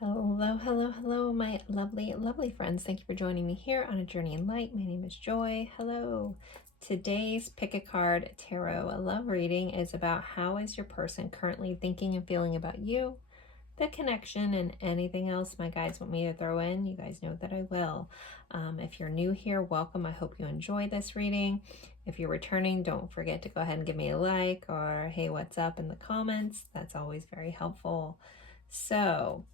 Hello, hello, hello, my lovely, lovely friends. Thank you for joining me here on A Journey in Light. My name is Joy. Hello. Today's Pick a Card Tarot Love reading is about how is your person currently thinking and feeling about you, the connection, and anything else my guides want me to throw in. You guys know that I will. If you're new here, welcome. I hope you enjoy this reading. If you're returning, don't forget to go ahead and give me a like or hey, what's up in the comments. That's always very helpful. So,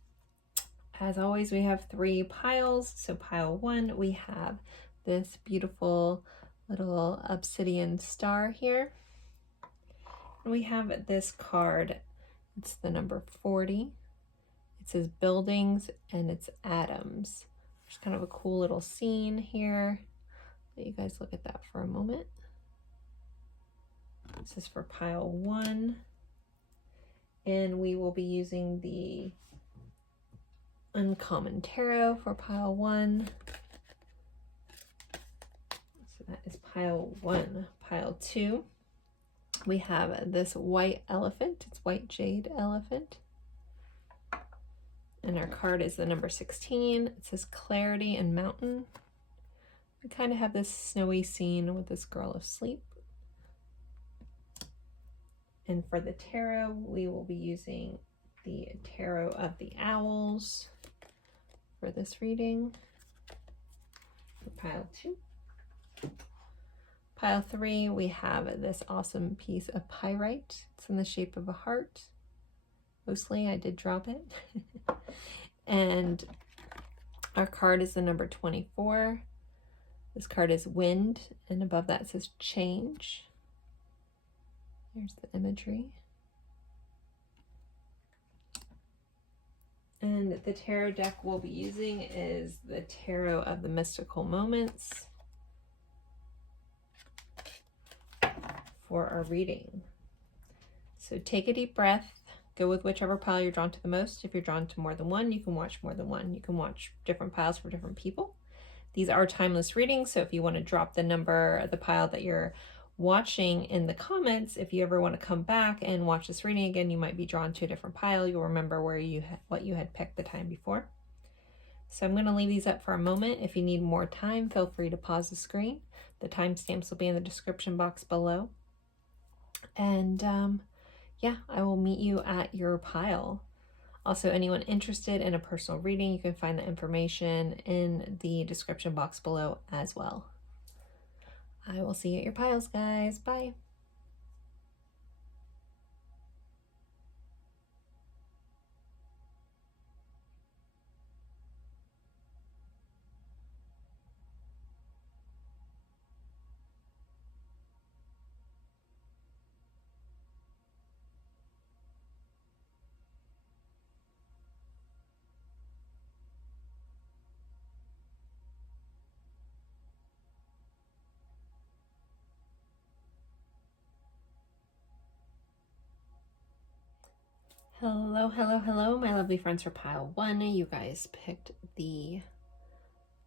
as always, we have three piles. So pile one, we have this beautiful little obsidian star here. And we have this card. It's the number 40. It says buildings and it's atoms. There's kind of a cool little scene here. Let you guys look at that for a moment. This is for pile one. And we will be using the Uncommon Tarot for pile one. So that is pile one. Pile two, we have this white elephant. It's white jade elephant. And our card is the number 16. It says clarity and mountain. We kind of have this snowy scene with this girl asleep. And for the tarot, we will be using the Tarot of the Owls for this reading. For pile two. Pile three, we have this awesome piece of pyrite. It's in the shape of a heart. Mostly I did drop it. And our card is the number 24. This card is wind, and above that says change. Here's the imagery. And the tarot deck we'll be using is the Tarot of the Mystical Moments for our reading. So take a deep breath, go with whichever pile you're drawn to the most. If you're drawn to more than one, you can watch more than one. You can watch different piles for different people. These are timeless readings, so if you want to drop the number, the pile that you're watching in the comments, if you ever want to come back and watch this reading again, you might be drawn to a different pile. You'll remember where what you had picked the time before. So I'm going to leave these up for a moment. If you need more time, feel free to pause the screen. The timestamps will be in the description box below. And yeah, I will meet you at your pile. Also, anyone interested in a personal reading, you can find the information in the description box below as well. I will see you at your piles, guys. Bye. Hello, hello, hello, my lovely friends for pile one. You guys picked the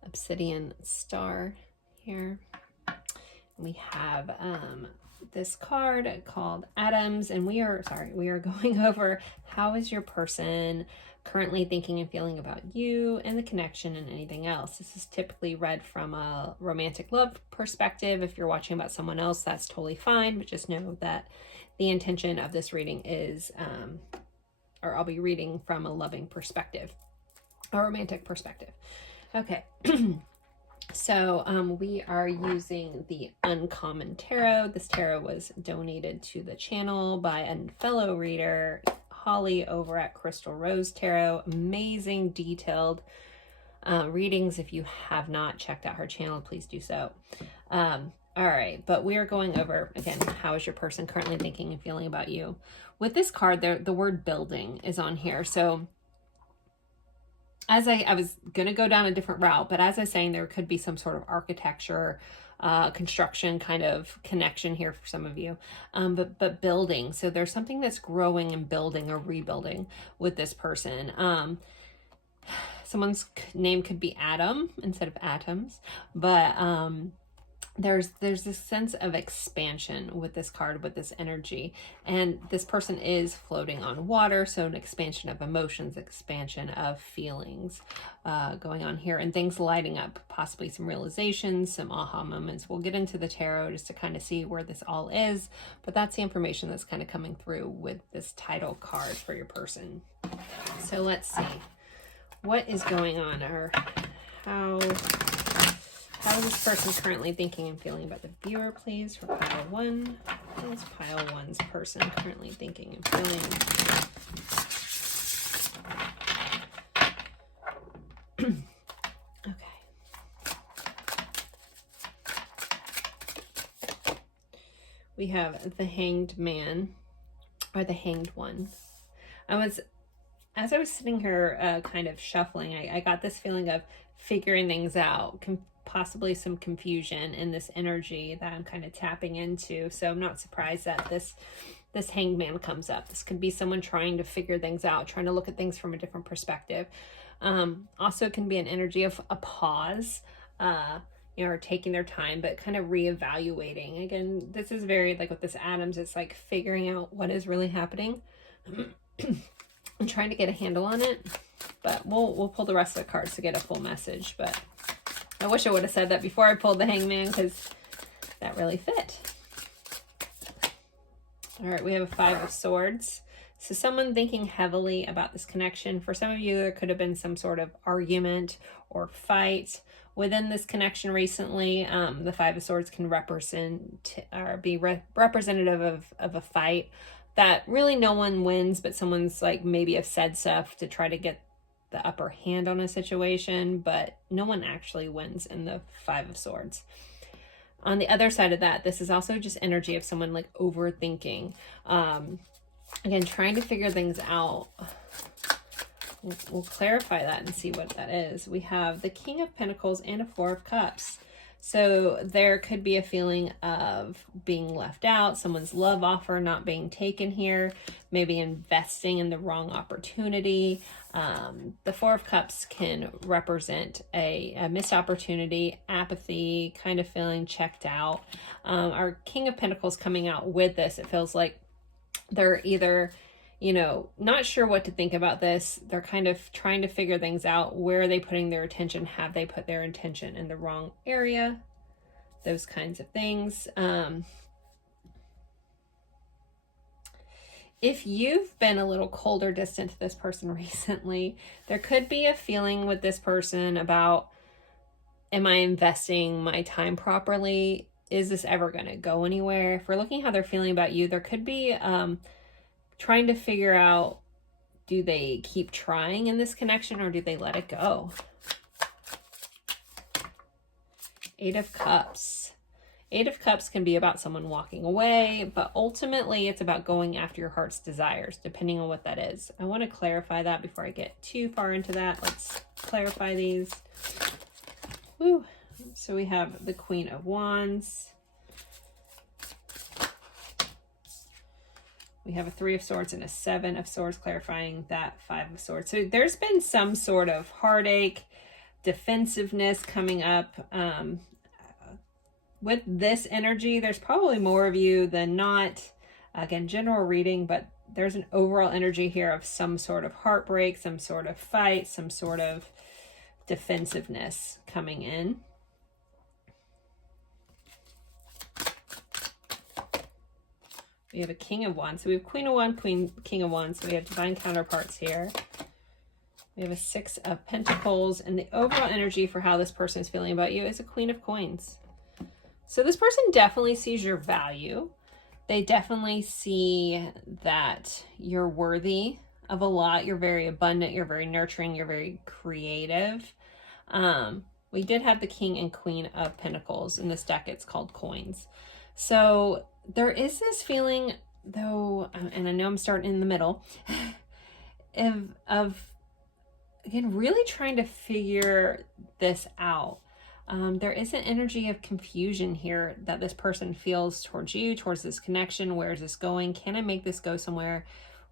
obsidian star here. We have this card called Atoms, and we are going over how is your person currently thinking and feeling about you and the connection and anything else. This is typically read from a romantic love perspective. If you're watching about someone else, that's totally fine, but just know that the intention of this reading is or I'll be reading from a loving perspective, a romantic perspective. Okay. So we are using the Uncommon Tarot. This tarot was donated to the channel by a fellow reader, Holly, over at Crystal Rose Tarot. Amazing detailed readings. If you have not checked out her channel, please do so. All right, but we are going over, again, how is your person currently thinking and feeling about you? With this card, the word building is on here. So as I was going to go down a different route, but as I was saying, there could be some sort of architecture, construction kind of connection here for some of you. But building. So there's something that's growing and building or rebuilding with this person. Someone's name could be Adam instead of atoms, but there's this sense of expansion with this card, with this energy, and this person is floating on water, so an expansion of emotions, expansion of feelings going on here, and things lighting up, possibly some realizations, some aha moments. We'll get into the tarot just to kind of see where this all is, but that's the information that's kind of coming through with this title card for your person. So let's see what is going on, or how is this person currently thinking and feeling about the viewer, please, for pile 1? How is pile 1's person currently thinking and feeling? Okay. We have the Hanged Man, or the Hanged One. As I was sitting here kind of shuffling, I got this feeling of figuring things out, possibly some confusion in this energy that I'm kind of tapping into. So I'm not surprised that this Hanged Man comes up. This could be someone trying to figure things out, trying to look at things from a different perspective. Also can be an energy of a pause, or taking their time, but kind of reevaluating. Again, this is very like with this Adams, it's like figuring out what is really happening. I'm trying to get a handle on it, but we'll pull the rest of the cards to get a full message. But I wish I would have said that before I pulled the Hangman, because that really fit. All right, we have a 5 of Swords. So someone thinking heavily about this connection. For some of you, there could have been some sort of argument or fight within this connection recently. The 5 of Swords can represent or be representative of a fight that really no one wins, but someone's like maybe have said stuff to try to get the upper hand on a situation, but no one actually wins in the 5 of Swords. On the other side of that, this is also just energy of someone like overthinking. Again, trying to figure things out. We'll clarify that and see what that is. We have the King of Pentacles and a 4 of Cups. So there could be a feeling of being left out, someone's love offer not being taken here, maybe investing in the wrong opportunity. The 4 of Cups can represent a missed opportunity, apathy, kind of feeling checked out. Our King of Pentacles coming out with this, it feels like they're either, not sure what to think about this. They're kind of trying to figure things out. Where are they putting their attention? Have they put their attention in the wrong area? Those kinds of things. If you've been a little cold or distant to this person recently, there could be a feeling with this person about, am I investing my time properly? Is this ever going to go anywhere? If we're looking how they're feeling about you, there could be trying to figure out, do they keep trying in this connection or do they let it go? 8 of Cups. 8 of Cups can be about someone walking away, but ultimately it's about going after your heart's desires, depending on what that is. I want to clarify that before I get too far into that. Let's clarify these. Woo. So we have the Queen of Wands. We have a 3 of Swords and a 7 of Swords, clarifying that 5 of Swords. So there's been some sort of heartache, defensiveness coming up. With this energy, there's probably more of you than not. Again, general reading, but there's an overall energy here of some sort of heartbreak, some sort of fight, some sort of defensiveness coming in. We have a King of Wands. So we have Queen of Wands, King of Wands. So we have divine counterparts here. We have a 6 of Pentacles. And the overall energy for how this person is feeling about you is a Queen of Coins. So this person definitely sees your value. They definitely see that you're worthy of a lot. You're very abundant. You're very nurturing. You're very creative. We did have the King and Queen of Pentacles. In this deck, it's called Coins. So there is this feeling, though, and I know I'm starting in the middle, of again, really trying to figure this out. There is an energy of confusion here that this person feels towards you, towards this connection. Where is this going? Can I make this go somewhere?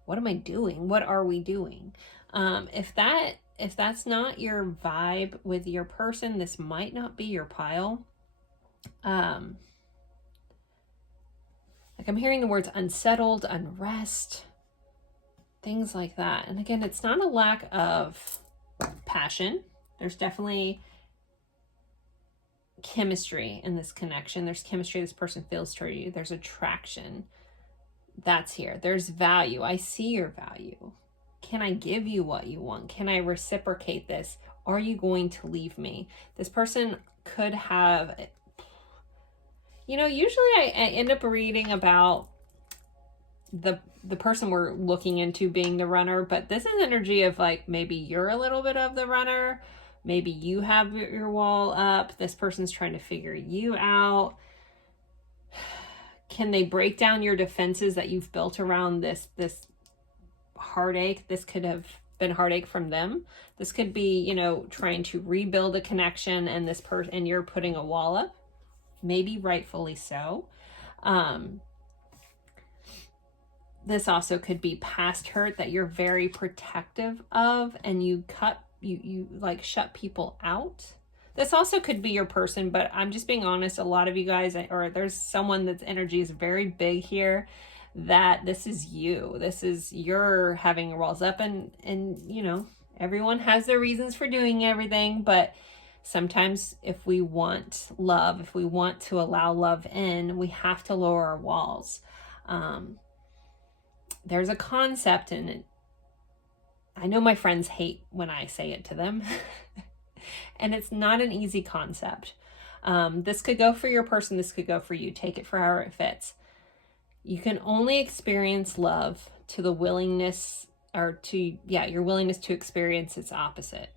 What am I doing? What are we doing? If that's not your vibe with your person, this might not be your pile. Like I'm hearing the words unsettled, unrest, things like that. And again, it's not a lack of passion. There's definitely chemistry in this connection. There's chemistry this person feels toward you. There's attraction that's here. There's value. I see your value. Can I give you what you want? Can I reciprocate this? Are you going to leave me? This person could have, you know, usually I end up reading about the person we're looking into being the runner, but this is energy of like, maybe you're a little bit of the runner. Maybe you have your wall up. This person's trying to figure you out. Can they break down your defenses that you've built around this heartache? This could have been heartache from them. This could be, you know, trying to rebuild a connection, and this person, and you're putting a wall up, maybe rightfully so. This also could be past hurt that you're very protective of, and you like shut people out. This also could be your person, but I'm just being honest. A lot of you guys, or there's someone that's energy is very big here, that this is you. This is you're having your walls up, and you know, everyone has their reasons for doing everything, but sometimes if we want love, if we want to allow love in, we have to lower our walls. There's a concept in it. I know my friends hate when I say it to them. And it's not an easy concept. This could go for your person. This could go for you. Take it for however it fits. You can only experience love to the willingness, or to, your willingness to experience its opposite.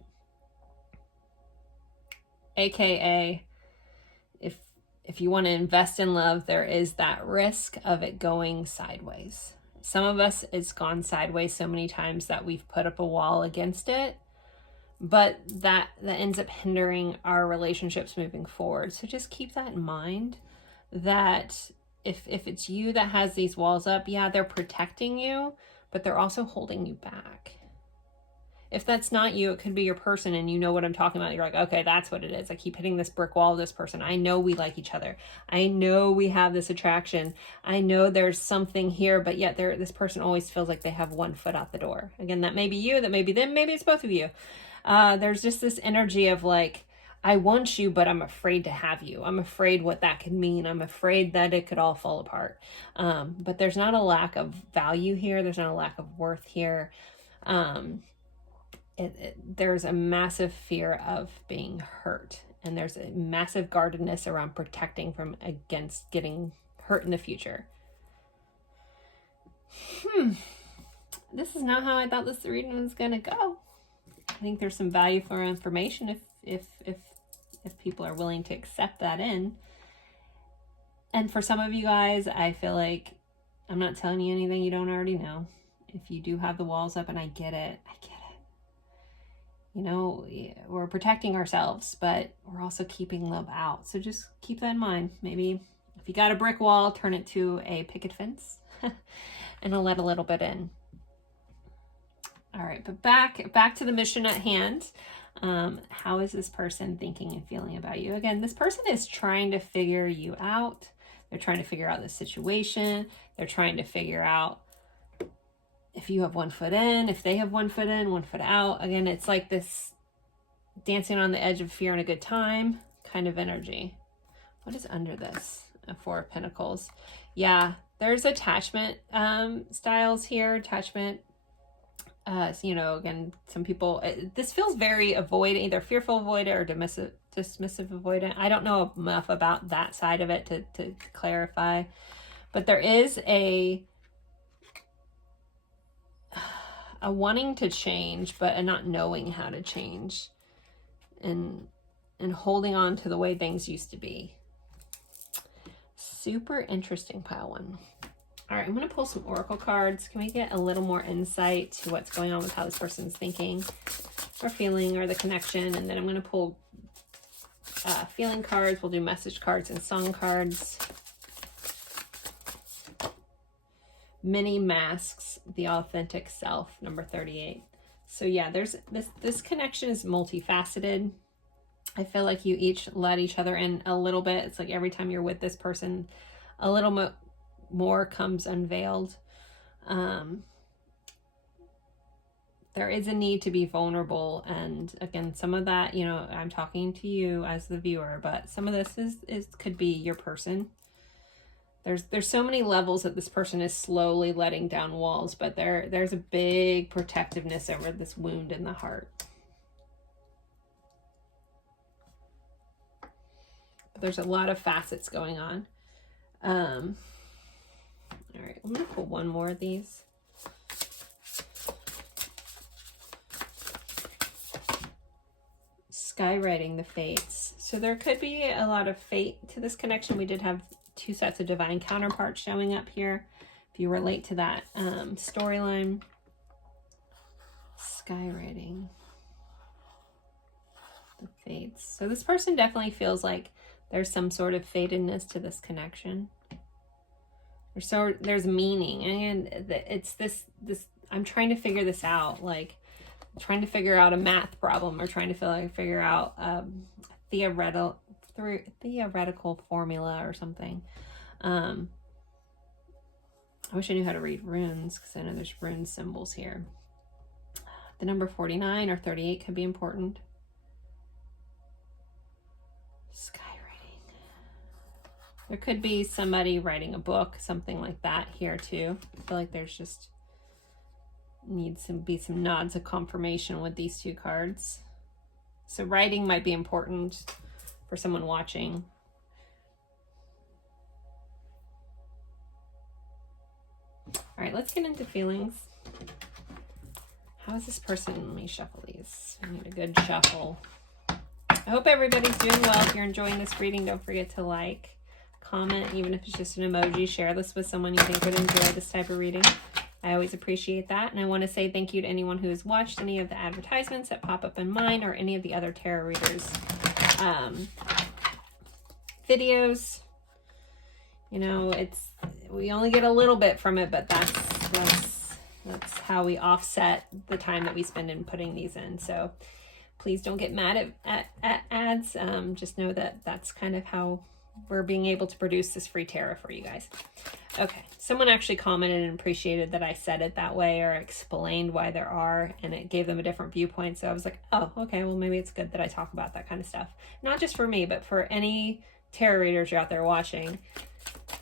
AKA, if you want to invest in love, there is that risk of it going sideways. Some of us, it's gone sideways so many times that we've put up a wall against it, but that ends up hindering our relationships moving forward. So just keep that in mind, that if it's you that has these walls up, they're protecting you, but they're also holding you back. If that's not you, it could be your person, and you know what I'm talking about. You're like, okay, that's what it is. I keep hitting this brick wall of this person. I know we like each other. I know we have this attraction. I know there's something here, but yet this person always feels like they have one foot out the door. Again, that may be you, that may be them, maybe it's both of you. There's just this energy of like, I want you, but I'm afraid to have you. I'm afraid what that could mean. I'm afraid that it could all fall apart. But there's not a lack of value here. There's not a lack of worth here. There's a massive fear of being hurt, and there's a massive guardedness around protecting against getting hurt in the future. This is not how I thought this reading was going to go. I think there's some value for information if people are willing to accept that in. And for some of you guys, I feel like I'm not telling you anything you don't already know. If you do have the walls up, and I get it. You know, we're protecting ourselves, but we're also keeping love out. So just keep that in mind. Maybe if you got a brick wall, turn it to a picket fence and let a little bit in. All right, but back to the mission at hand. How is this person thinking and feeling about you? Again, this person is trying to figure you out. They're trying to figure out the situation. They're trying to figure out if you have one foot in, if they have one foot in, one foot out. Again, it's like this dancing on the edge of fear and a good time kind of energy. What is under this? A Four of Pentacles. Yeah, there's attachment styles here. Attachment. So, you know, again, some people, this feels very avoidant, either fearful avoidant or dismissive avoidant. I don't know enough about that side of it to clarify, but there is a wanting to change, but a not knowing how to change, and holding on to the way things used to be. Super interesting, pile one. All right, I'm going to pull some oracle cards. Can we get a little more insight to what's going on with how this person's thinking or feeling, or the connection? And then I'm going to pull feeling cards. We'll do message cards and song cards. Many Masks, the Authentic Self, number 38. So yeah, there's this connection is multifaceted. I feel like you each let each other in a little bit. It's like every time you're with this person, a little more comes unveiled. There is a need to be vulnerable, and again, some of that, you know, I'm talking to you as the viewer, but some of this is could be your person. There's so many levels that this person is slowly letting down walls, but there's a big protectiveness over this wound in the heart. But there's a lot of facets going on. All right, I'm gonna pull one more of these. Skywriting the fates. So there could be a lot of fate to this connection. We did have 2 sets of divine counterparts showing up here. If you relate to that storyline. Skywriting the fates. So this person definitely feels like there's some sort of fatedness to this connection. So there's meaning, and it's this I'm trying to figure this out, like trying to figure out a math problem, or trying to figure out theoretical formula or something. I wish I knew how to read runes, because I know there's rune symbols here. The number 49 or 38 could be important. Skywriting. There could be somebody writing a book, something like that here too. I feel like there's just needs to be some nods of confirmation with these 2 cards. So writing might be important for someone watching. All right, let's get into feelings. How is this person? Let me shuffle these. I need a good shuffle. I hope everybody's doing well. If you're enjoying this reading, don't forget to like, comment, even if it's just an emoji. Share this with someone you think would enjoy this type of reading. I always appreciate that. And I want to say thank you to anyone who has watched any of the advertisements that pop up in mine or any of the other tarot readers videos. You know, we only get a little bit from it, but that's how we offset the time that we spend in putting these in. So please don't get mad at ads. Just know that that's kind of how we're being able to produce this free tarot for you guys. Okay, someone actually commented and appreciated that I said it that way, or explained why there are, and it gave them a different viewpoint. So I was like, oh, okay, well, maybe it's good that I talk about that kind of stuff. Not just for me, but for any tarot readers you're out there watching.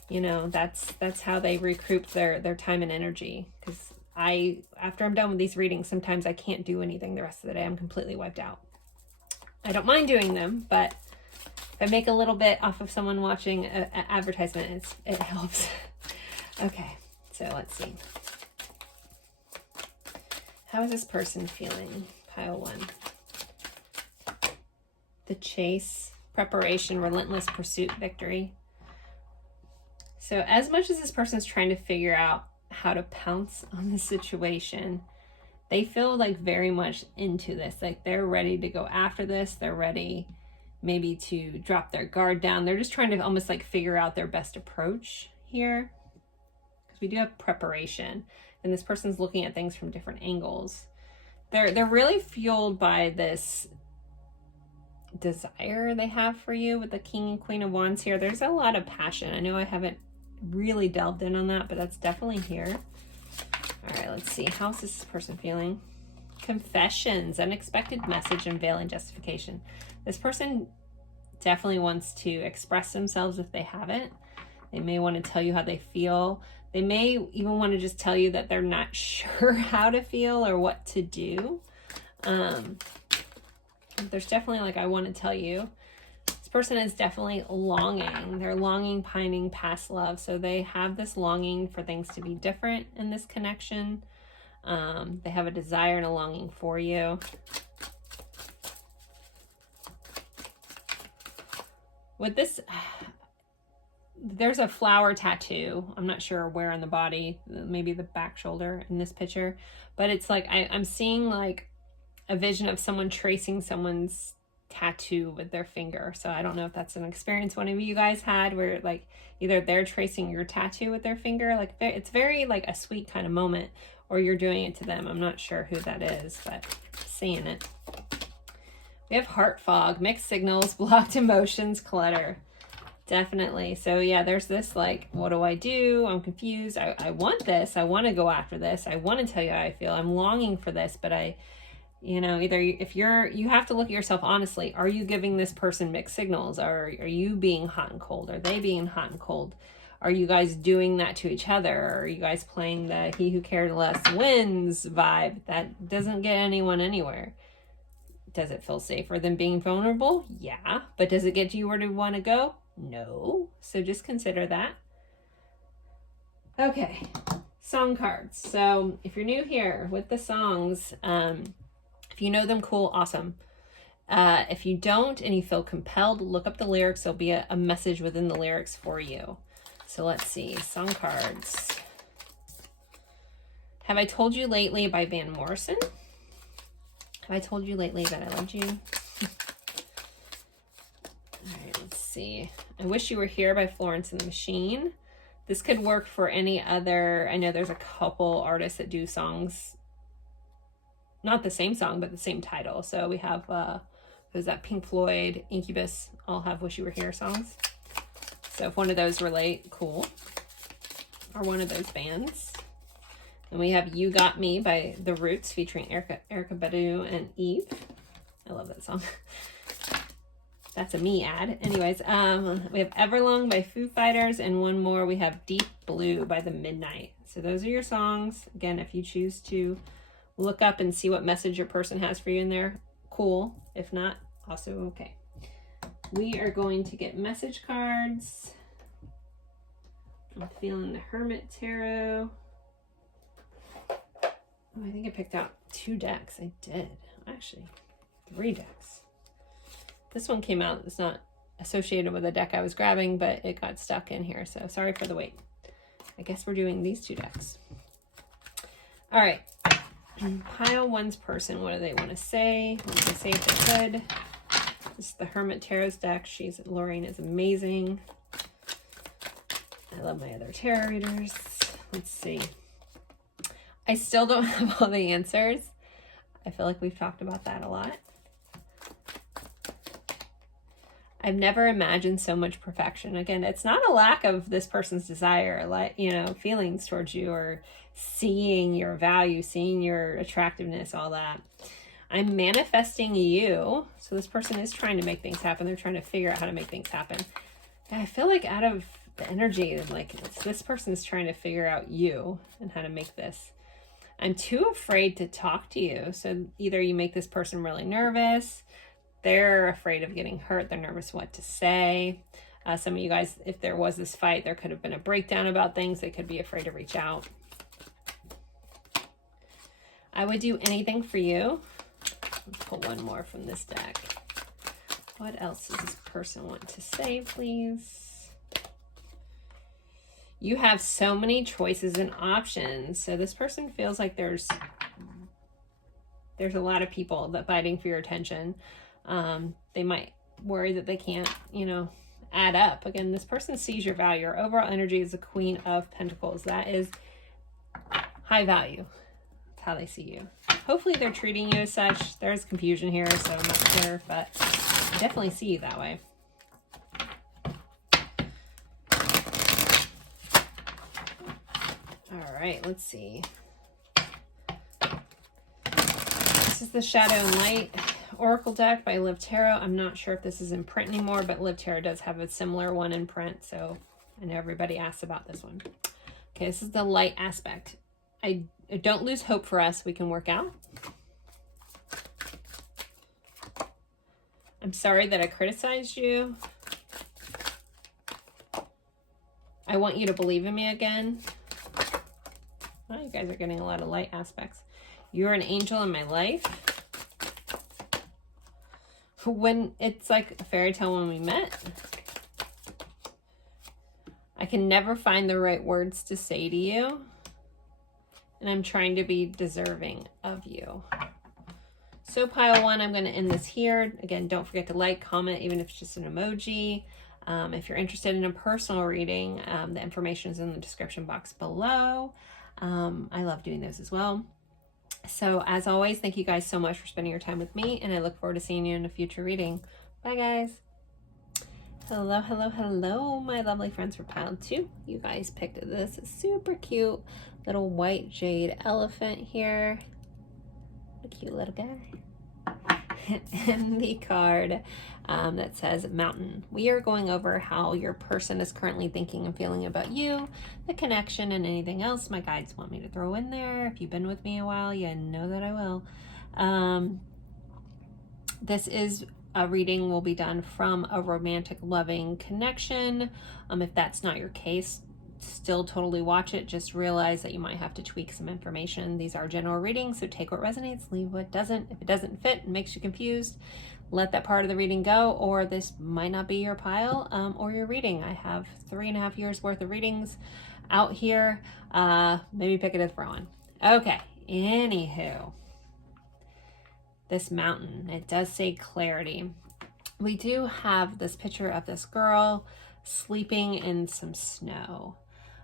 You know, that's how they recoup their time and energy. Because after I'm done with these readings, sometimes I can't do anything the rest of the day. I'm completely wiped out. I don't mind doing them, but if I make a little bit off of someone watching an advertisement, it helps. Okay, so let's see. How is this person feeling? Pile 1. The chase, preparation, relentless pursuit, victory. So as much as this person's trying to figure out how to pounce on the situation, they feel like very much into this. Like they're ready to go after this. They're ready maybe to drop their guard down. They're just trying to almost like figure out their best approach here. Because we do have preparation, and this person's looking at things from different angles. They're really fueled by this desire they have for you with the King and Queen of Wands here. There's a lot of passion. I know I haven't really delved in on that, but that's definitely here. All right, let's see. How's this person feeling? Confessions, unexpected message, unveiling justification. This person definitely wants to express themselves if they haven't. They may want to tell you how they feel. They may even want to just tell you that they're not sure how to feel or what to do. There's definitely like, I want to tell you. This person is definitely longing. They're longing, pining past love. So they have this longing for things to be different in this connection. They have a desire and a longing for you. With this, there's a flower tattoo. I'm not sure where on the body, maybe the back shoulder in this picture, but it's like, I'm seeing like a vision of someone tracing someone's tattoo with their finger. So I don't know if that's an experience one of you guys had where like either they're tracing your tattoo with their finger, like it's very like a sweet kind of moment, or you're doing it to them. I'm not sure who that is, but seeing it. We have heart fog, mixed signals, blocked emotions, clutter. Definitely. So yeah, there's this like, what do I do? I'm confused. I want this. I want to go after this. I want to tell you how I feel. I'm longing for this, but either if you have to look at yourself honestly. Are you giving this person mixed signals? Are you being hot and cold? Are they being hot and cold? Are you guys doing that to each other? Are you guys playing the he who cares less wins vibe? That doesn't get anyone anywhere. Does it feel safer than being vulnerable? Yeah. But does it get you where you want to go? No. So just consider that. Okay. Song cards. So if you're new here with the songs, if you know them, cool, awesome. If you don't and you feel compelled, look up the lyrics. There'll be a message within the lyrics for you. So let's see. Song cards. Have I Told You Lately by Van Morrison? Have I told you lately that I loved you? All right, let's see. I Wish You Were Here by Florence and the Machine. This could work for any other. I know there's a couple artists that do songs, not the same song, but the same title. So we have, there's that Pink Floyd, Incubus, all have Wish You Were Here songs. So if one of those relate, cool. Or one of those bands. And we have You Got Me by The Roots featuring Erykah Badu and Eve. I love that song. That's a me ad. Anyways, we have Everlong by Foo Fighters, and one more, we have Deep Blue by The Midnight. So those are your songs. Again, if you choose to look up and see what message your person has for you in there, cool. If not, also okay. We are going to get message cards. I'm feeling the Hermit Tarot. Oh, I think I picked out 2 decks. I did. Actually, 3 decks. This one came out. It's not associated with a deck I was grabbing, but it got stuck in here. So sorry for the wait. I guess we're doing these 2 decks. All right. Pile 1's person. What do they want to say? What do they say if they could? This is the Hermit Tarot's deck. Lorraine is amazing. I love my other tarot readers. Let's see. I still don't have all the answers. I feel like we've talked about that a lot. I've never imagined so much perfection. Again, it's not a lack of this person's desire, like, feelings towards you, or seeing your value, seeing your attractiveness, all that. I'm manifesting you. So this person is trying to make things happen. They're trying to figure out how to make things happen. And I feel like out of the energy, like this person is trying to figure out you and how to make this. I'm too afraid to talk to you. So either you make this person really nervous, they're afraid of getting hurt, they're nervous what to say. Some of you guys, if there was this fight, there could have been a breakdown about things. They could be afraid to reach out. I would do anything for you. Let's pull one more from this deck. What else does this person want to say, please? You have so many choices and options. So this person feels like there's a lot of people that fighting for your attention. They might worry that they can't, add up. Again, this person sees your value. Your overall energy is the Queen of Pentacles. That is high value. That's how they see you. Hopefully they're treating you as such. There's confusion here, so I'm not sure, but I definitely see you that way. All right, let's see. This is the Shadow and Light Oracle deck by Liv Tarot. I'm not sure if this is in print anymore, but Liv Tarot does have a similar one in print, so I know everybody asks about this one. Okay, this is the light aspect. I don't lose hope for us. We can work out. I'm sorry that I criticized you. I want you to believe in me again. Oh, you guys are getting a lot of light aspects. You're an angel in my life. When it's like a fairy tale when we met. I can never find the right words to say to you. And I'm trying to be deserving of you. So pile 1, I'm going to end this here. Again, don't forget to like, comment, even if it's just an emoji. If you're interested in a personal reading, the information is in the description box below. I love doing those as well. So as always, thank you guys so much for spending your time with me, and I look forward to seeing you in a future reading. Bye guys. Hello, hello, hello, my lovely friends for pile 2. You guys picked this super cute little white jade elephant here. A cute little guy. And the card that says mountain. We are going over how your person is currently thinking and feeling about you, the connection, and anything else my guides want me to throw in there. If you've been with me a while, you know that I will. This is a reading will be done from a romantic, loving connection. If that's not your case, still totally watch it. Just realize that you might have to tweak some information. These are general readings, so take what resonates, leave what doesn't. If it doesn't fit and makes you confused, let that part of the reading go, or this might not be your pile or your reading. I have 3.5 years worth of readings out here. Maybe pick it as one. Okay, anywho. This mountain, it does say clarity. We do have this picture of this girl sleeping in some snow.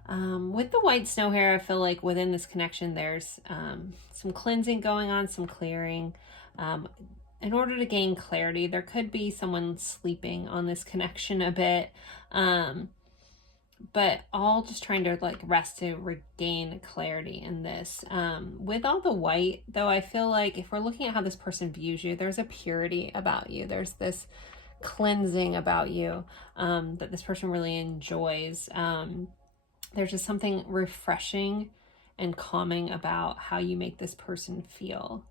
With the white snow here, I feel like within this connection, there's some cleansing going on, some clearing. In order to gain clarity, there could be someone sleeping on this connection a bit. But all just trying to like rest to regain clarity in this. With all the white, though, I feel like if we're looking at how this person views you, there's a purity about you. There's this cleansing about you that this person really enjoys. There's just something refreshing and calming about how you make this person feel.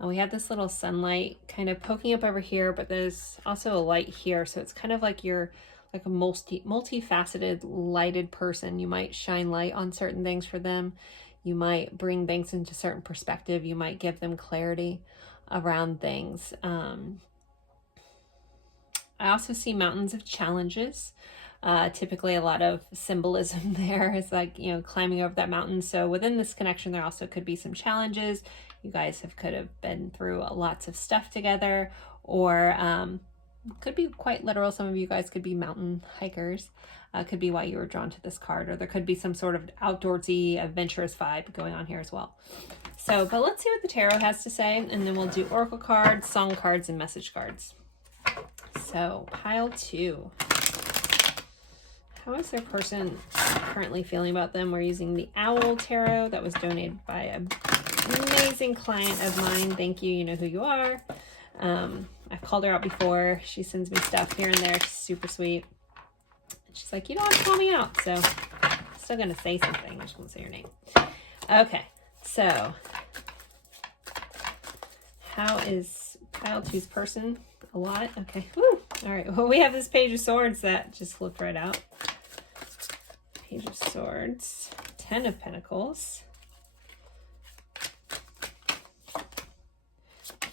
We have this little sunlight kind of poking up over here, but there's also a light here. So it's kind of like you're like a multifaceted, lighted person. You might shine light on certain things for them. You might bring things into certain perspective. You might give them clarity around things. I also see mountains of challenges. Typically a lot of symbolism there is like, you know, climbing over that mountain. So within this connection, there also could be some challenges. You guys could have been through lots of stuff together, or could be quite literal. Some of you guys could be mountain hikers. Could be why you were drawn to this card, or there could be some sort of outdoorsy, adventurous vibe going on here as well. So, but let's see what the tarot has to say, and then we'll do oracle cards, song cards, and message cards. So, pile 2. How is their person currently feeling about them? We're using the Owl Tarot that was donated by an amazing client of mine. Thank you. You know who you are. I've called her out before. She sends me stuff here and there. She's super sweet. And she's like, you don't have to call me out. So I'm still going to say something. I just won't say your name. Okay. So how is pile 2's person? A lot? Okay. Woo. All right. Well, we have this Page of Swords that just flipped right out. Page of Swords. 10 of Pentacles.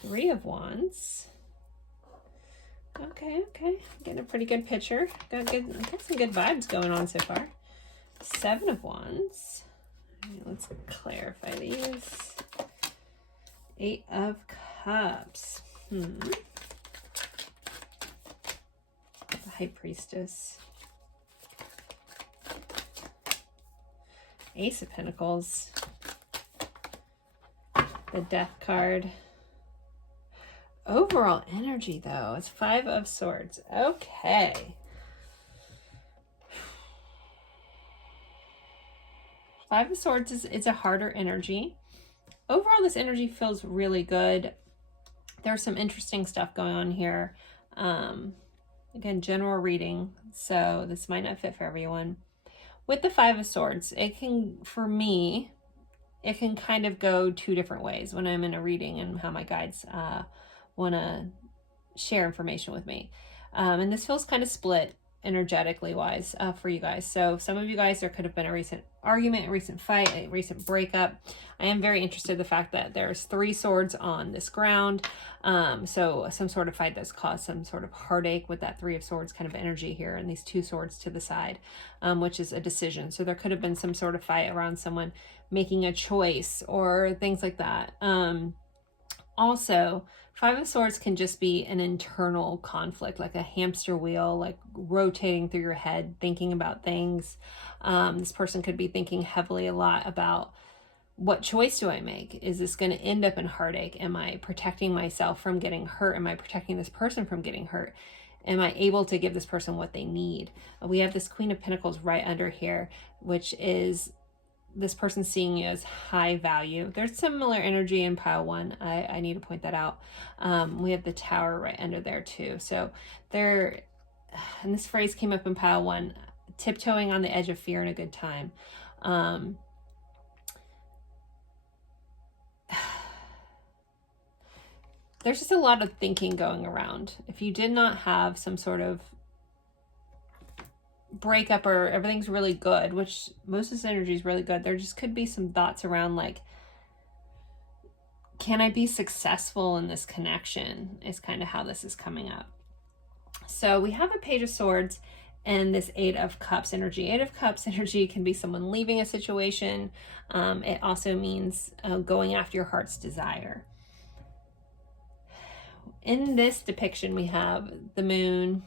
3 of Wands. Okay. Getting a pretty good picture. Got some good vibes going on so far. 7 of Wands. All right, let's clarify these. 8 of Cups. The High Priestess. Ace of Pentacles. The Death card. Overall energy, though, it's 5 of Swords. Okay. 5 of Swords is a harder energy. Overall, this energy feels really good. There's some interesting stuff going on here. Again, general reading, so this might not fit for everyone. With the 5 of Swords, it can, for me, it can kind of go 2 different ways when I'm in a reading and how my guides want to share information with me. And this feels kind of split energetically wise for you guys. So some of you guys, there could have been a recent argument, a recent fight, a recent breakup. I am very interested in the fact that there's 3 swords on this ground. So some sort of fight that's caused some sort of heartache with that 3 of Swords kind of energy here, and these 2 swords to the side, which is a decision. So there could have been some sort of fight around someone making a choice or things like that. Also, 5 of Swords can just be an internal conflict, like a hamster wheel, like rotating through your head, thinking about things. This person could be thinking heavily a lot about what choice do I make? Is this going to end up in heartache? Am I protecting myself from getting hurt? Am I protecting this person from getting hurt? Am I able to give this person what they need? We have this Queen of Pentacles right under here, which is this person seeing you as high value. There's similar energy in pile 1. I need to point that out. We have the Tower right under there too. So there, and this phrase came up in pile 1, tiptoeing on the edge of fear in a good time. There's just a lot of thinking going around. If you did not have some sort of breakup or everything's really good, which most of this energy is really good, there just could be some thoughts around like, can I be successful in this connection, is kind of how this is coming up. So we have a Page of Swords and this 8 of Cups energy. 8 of Cups energy can be someone leaving a situation. It also means going after your heart's desire. In this depiction, we have the moon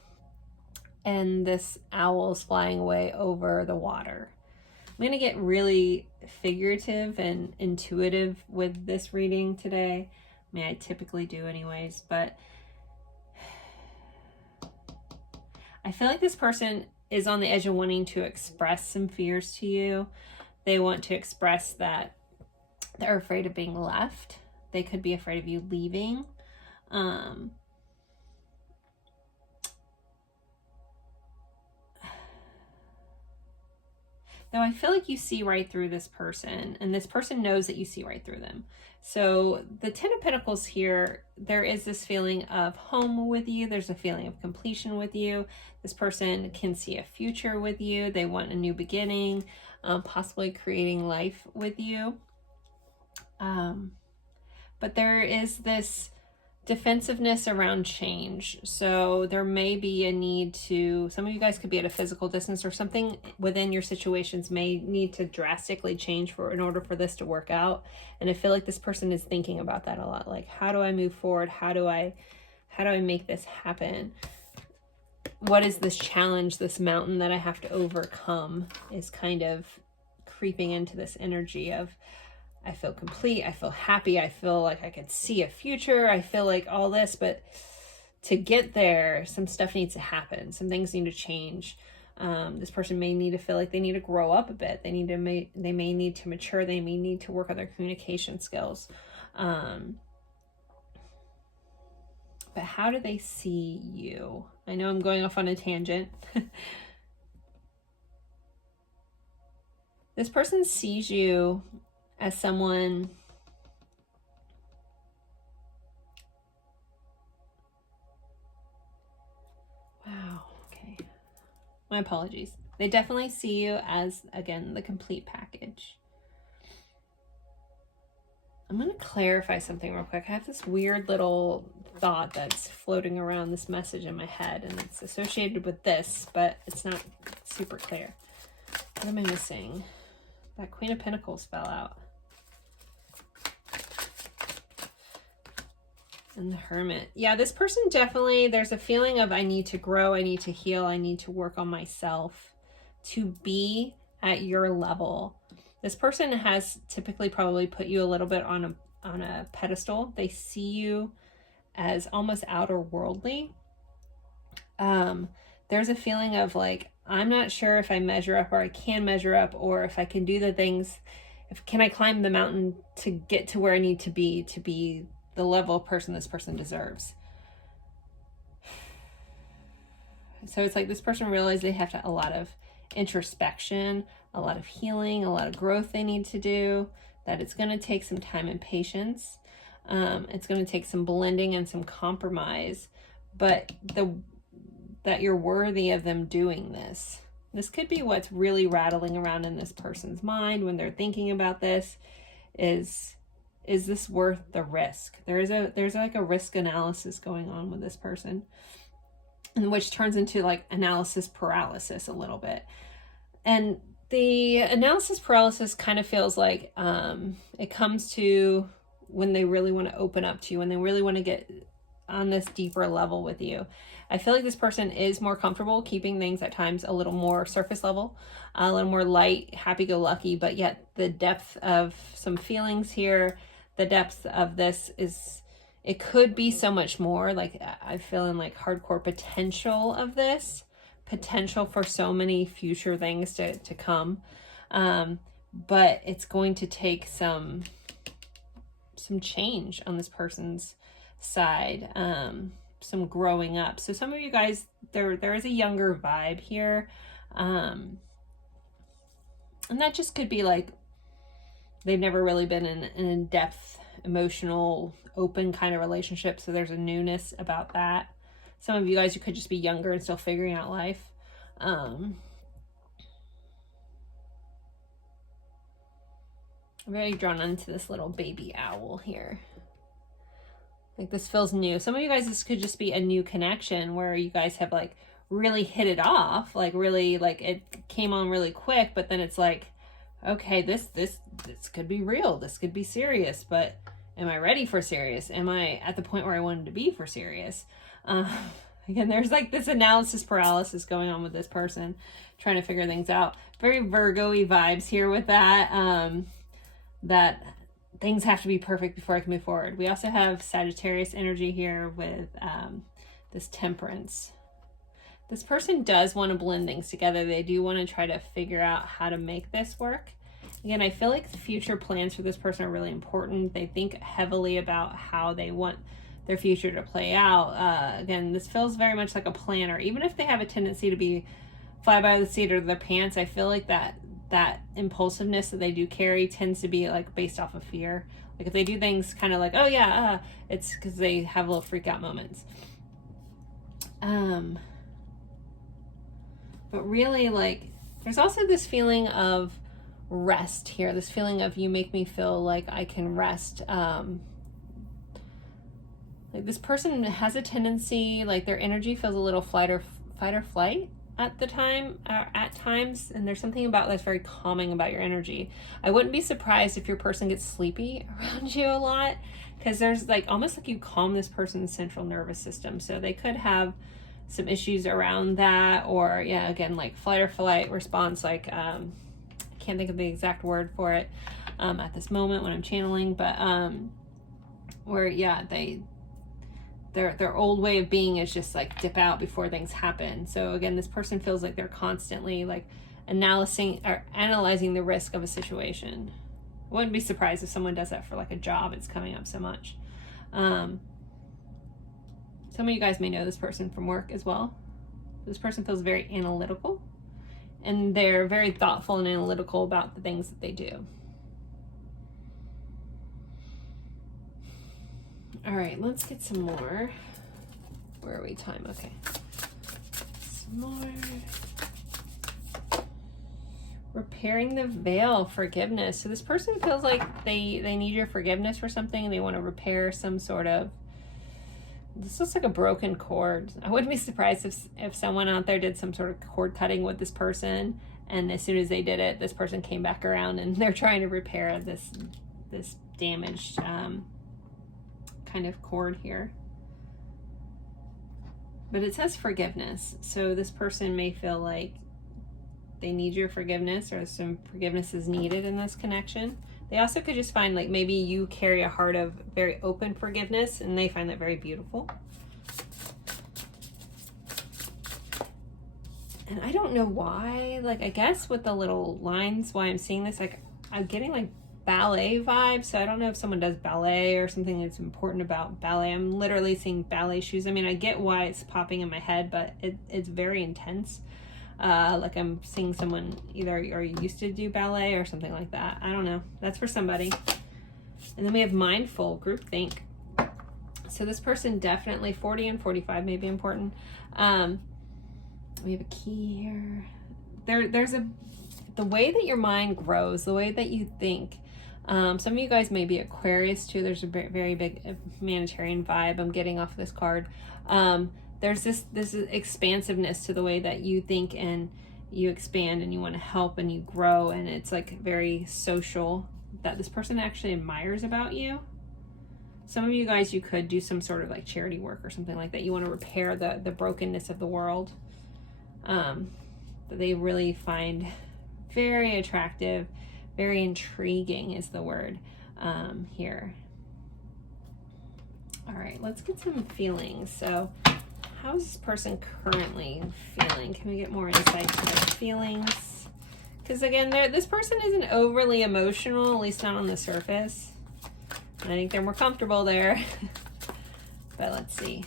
and this owl's flying away over the water. I'm going to get really figurative and intuitive with this reading today. I mean, I typically do anyways, but I feel like this person is on the edge of wanting to express some fears to you. They want to express that they're afraid of being left. They could be afraid of you leaving. Though I feel like you see right through this person, and this person knows that you see right through them. So the 10 of Pentacles here, there is this feeling of home with you. There's a feeling of completion with you. This person can see a future with you. They want a new beginning, possibly creating life with you. But there is this defensiveness around change. So there may be a need to, some of you guys could be at a physical distance, or something within your situations may need to drastically change in order for this to work out. And I feel like this person is thinking about that a lot. Like, how do I move forward? How do I make this happen? What is this challenge, this mountain that I have to overcome, is kind of creeping into this energy of, I feel complete, I feel happy, I feel like I could see a future, I feel like all this, but to get there, some stuff needs to happen, some things need to change. This person may need to feel like they need to grow up a bit, they may need to mature, they may need to work on their communication skills. But how do they see you? I know I'm going off on a tangent. This person sees you as someone okay. My apologies. They definitely see you as, again, the complete package. I'm going to clarify something real quick. I have this weird little thought that's floating around, this message in my head, and it's associated with this, but it's not super clear. What am I missing? That Queen of Pentacles fell out. And the Hermit. Yeah, this person definitely, there's a feeling of, I need to grow, I need to heal, I need to work on myself to be at your level. This person has typically probably put you a little bit on a pedestal. They see you as almost outer worldly. There's a feeling of like, I'm not sure if I measure up, or I can measure up, or if I can do the things, can I climb the mountain to get to where I need to be the level of person this person deserves. So it's like this person realized they have a lot of introspection, a lot of healing, a lot of growth they need to do, that it's going to take some time and patience. It's going to take some blending and some compromise, but that you're worthy of them doing this. This could be what's really rattling around in this person's mind when they're thinking about this, is this worth the risk? There's like a risk analysis going on with this person, and which turns into like analysis paralysis a little bit. And the analysis paralysis kind of feels like it comes to when they really want to open up to you, when they really want to get on this deeper level with you. I feel like this person is more comfortable keeping things at times a little more surface level, a little more light, happy-go-lucky, but yet the depth of some feelings here, the depth of this is, it could be so much more. Like, I feel in like hardcore potential of this, potential for so many future things to come. But it's going to take some change on this person's side, some growing up. So some of you guys, there is a younger vibe here, and that just could be like they've never really been in an in-depth, emotional, open kind of relationship, so there's a newness about that. Some of you guys, you could just be younger and still figuring out life. I'm very drawn into this little baby owl here. Like, this feels new. Some of you guys, this could just be a new connection where you guys have like really hit it off, like really, like it came on really quick, but then it's like, okay, this could be real, this could be serious, but am I ready for serious? Am I at the point where I wanted to be for serious? Again, there's like this analysis paralysis going on with this person, trying to figure things out. Very Virgo-y vibes here with that, that things have to be perfect before I can move forward. We also have Sagittarius energy here with this Temperance. This person does want to blend things together. They do want to try to figure out how to make this work. Again, I feel like the future plans for this person are really important. They think heavily about how they want their future to play out. Again, this feels very much like a planner. Even if they have a tendency to be fly by the seat of their pants, I feel like that impulsiveness that they do carry tends to be like based off of fear. Like if they do things kind of like, oh yeah, it's because they have little freak out moments. But really, like, there's also this feeling of rest here. This feeling of, you make me feel like I can rest. Like, this person has a tendency, like their energy feels a little fight or flight at times, and there's something about that's very calming about your energy. I wouldn't be surprised if your person gets sleepy around you a lot, because there's like almost like you calm this person's central nervous system. So they could have some issues around that, or yeah, again, like fight or flight response. Like I can't think of the exact word for it at this moment when I'm channeling, but where yeah, their old way of being is just like dip out before things happen. So again, this person feels like they're constantly like analyzing the risk of a situation. I wouldn't be surprised if someone does that for like a job. It's coming up so much. Some of you guys may know this person from work as well. This person feels very analytical, and they're very thoughtful and analytical about the things that they do. All right, let's get some more. Where are we? Time. Okay. Some more. Repairing the veil, forgiveness. So this person feels like they need your forgiveness for something. They want to repair some sort of, this looks like a broken cord. I wouldn't be surprised if someone out there did some sort of cord cutting with this person, and as soon as they did it, this person came back around and they're trying to repair this damaged kind of cord here. But it says forgiveness, so this person may feel like they need your forgiveness, or some forgiveness is needed in this connection. They also could just find like maybe you carry a heart of very open forgiveness, and they find that very beautiful. And I don't know why, like I guess with the little lines, why I'm seeing this, like I'm getting like ballet vibes. So I don't know if someone does ballet or something that's important about ballet. I'm literally seeing ballet shoes. I mean, I get why it's popping in my head, but it's very intense. Like I'm seeing someone either are used to do ballet or something like that. I don't know. That's for somebody. And then we have mindful, groupthink. So this person definitely 40 and 45 may be important. We have a key here. There's the way that your mind grows, the way that you think. Some of you guys may be Aquarius too. There's a very big humanitarian vibe I'm getting off this card. There's this expansiveness to the way that you think, and you expand, and you want to help, and you grow, and it's like very social, that this person actually admires about you. Some of you guys, you could do some sort of like charity work or something like that. You want to repair the brokenness of the world that they really find very attractive, very intriguing is the word here. All right, let's get some feelings. So how's this person currently feeling? Can we get more insight to their feelings? Because again, this person isn't overly emotional, at least not on the surface. I think they're more comfortable there. But let's see.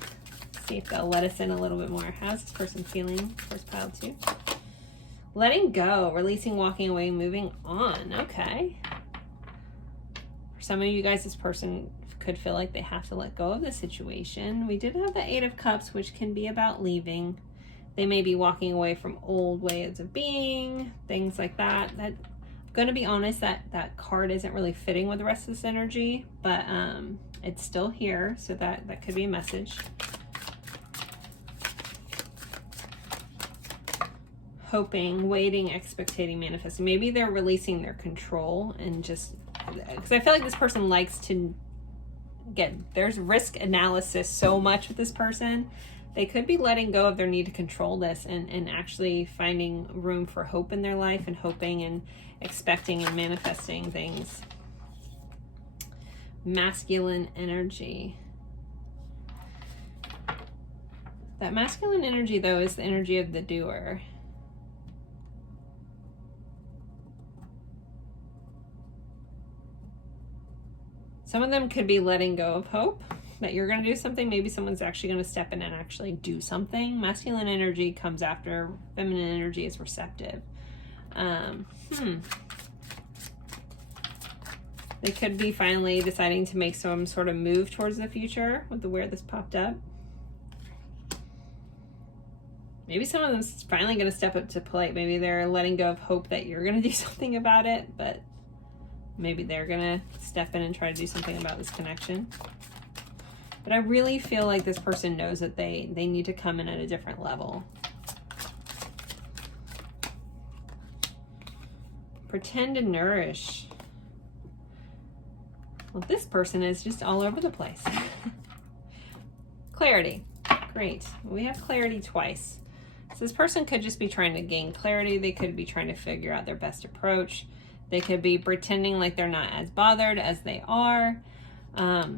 See if they'll let us in a little bit more. How's this person feeling? First pile 2. Letting go, releasing, walking away, moving on. Okay. For some of you guys, this person could feel like they have to let go of the situation. We did have the 8 of Cups, which can be about leaving. They may be walking away from old ways of being, things like that. I'm going to be honest, that card isn't really fitting with the rest of this energy, but it's still here, so that could be a message. Hoping, waiting, expectating, manifesting. Maybe they're releasing their control and just, because I feel like this person likes to there's risk analysis so much with this person. They could be letting go of their need to control this and actually finding room for hope in their life and hoping and expecting and manifesting things. Masculine energy. That masculine energy, though, is the energy of the doer. Some of them could be letting go of hope that you're going to do something. Maybe someone's actually going to step in and actually do something. Masculine energy comes after feminine energy is receptive. They could be finally deciding to make some sort of move towards the future with where this popped up. Maybe some of them's finally going to step up to plate. Maybe they're letting go of hope that you're going to do something about it, but maybe they're going to step in and try to do something about this connection. But I really feel like this person knows that they need to come in at a different level. Pretend to nourish. Well, this person is just all over the place. Clarity. Great. We have clarity twice. So this person could just be trying to gain clarity. They could be trying to figure out their best approach. They could be pretending like they're not as bothered as they are. But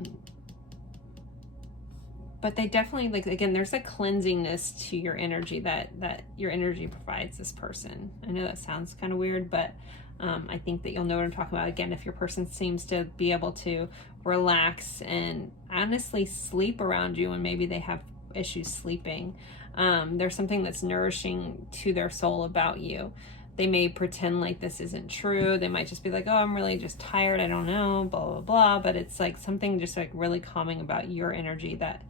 they definitely, like, again, there's a cleansingness to your energy that your energy provides this person. I know that sounds kind of weird, but I think that you'll know what I'm talking about. Again, if your person seems to be able to relax and honestly sleep around you, and maybe they have issues sleeping, there's something that's nourishing to their soul about you. They may pretend like this isn't true. They might just be like, oh, I'm really just tired. I don't know, blah, blah, blah. But it's like something just like really calming about your energy that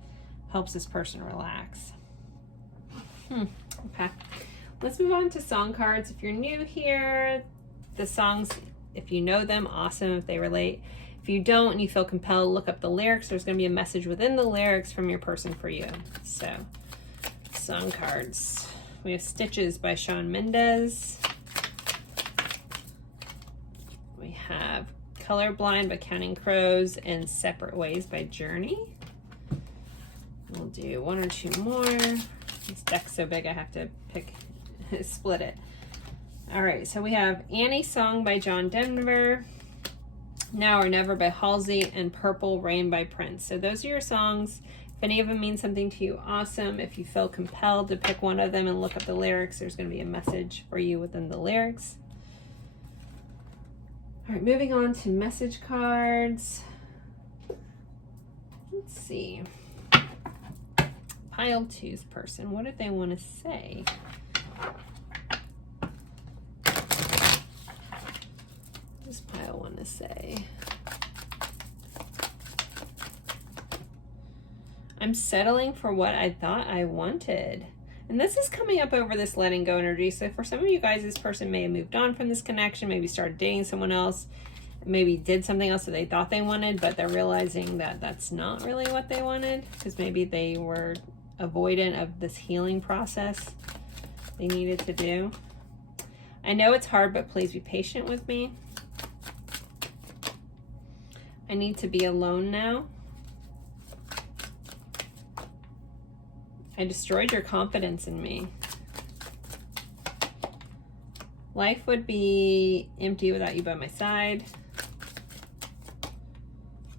helps this person relax. Okay. Let's move on to song cards. If you're new here, the songs, if you know them, awesome. If they relate. If you don't and you feel compelled, look up the lyrics. There's going to be a message within the lyrics from your person for you. So, song cards. We have Stitches by Shawn Mendes. We have Colorblind by Counting Crows and Separate Ways by Journey. We'll do one or two more. This deck's so big I have to split it. All right, so we have Annie's Song by John Denver, Now or Never by Halsey, and Purple Rain by Prince. So those are your songs. If any of them mean something to you, awesome. If you feel compelled to pick one of them and look up the lyrics, there's going to be a message for you within the lyrics. All right, moving on to message cards. Let's see. Pile 2's person, what did they want to say? What does pile want to say? I'm settling for what I thought I wanted. And this is coming up over this letting go energy. So for some of you guys, this person may have moved on from this connection, maybe started dating someone else, maybe did something else that they thought they wanted, but they're realizing that that's not really what they wanted, because maybe they were avoidant of this healing process they needed to do. I know it's hard, but please be patient with me. I need to be alone now. I destroyed your confidence in me. Life would be empty without you by my side.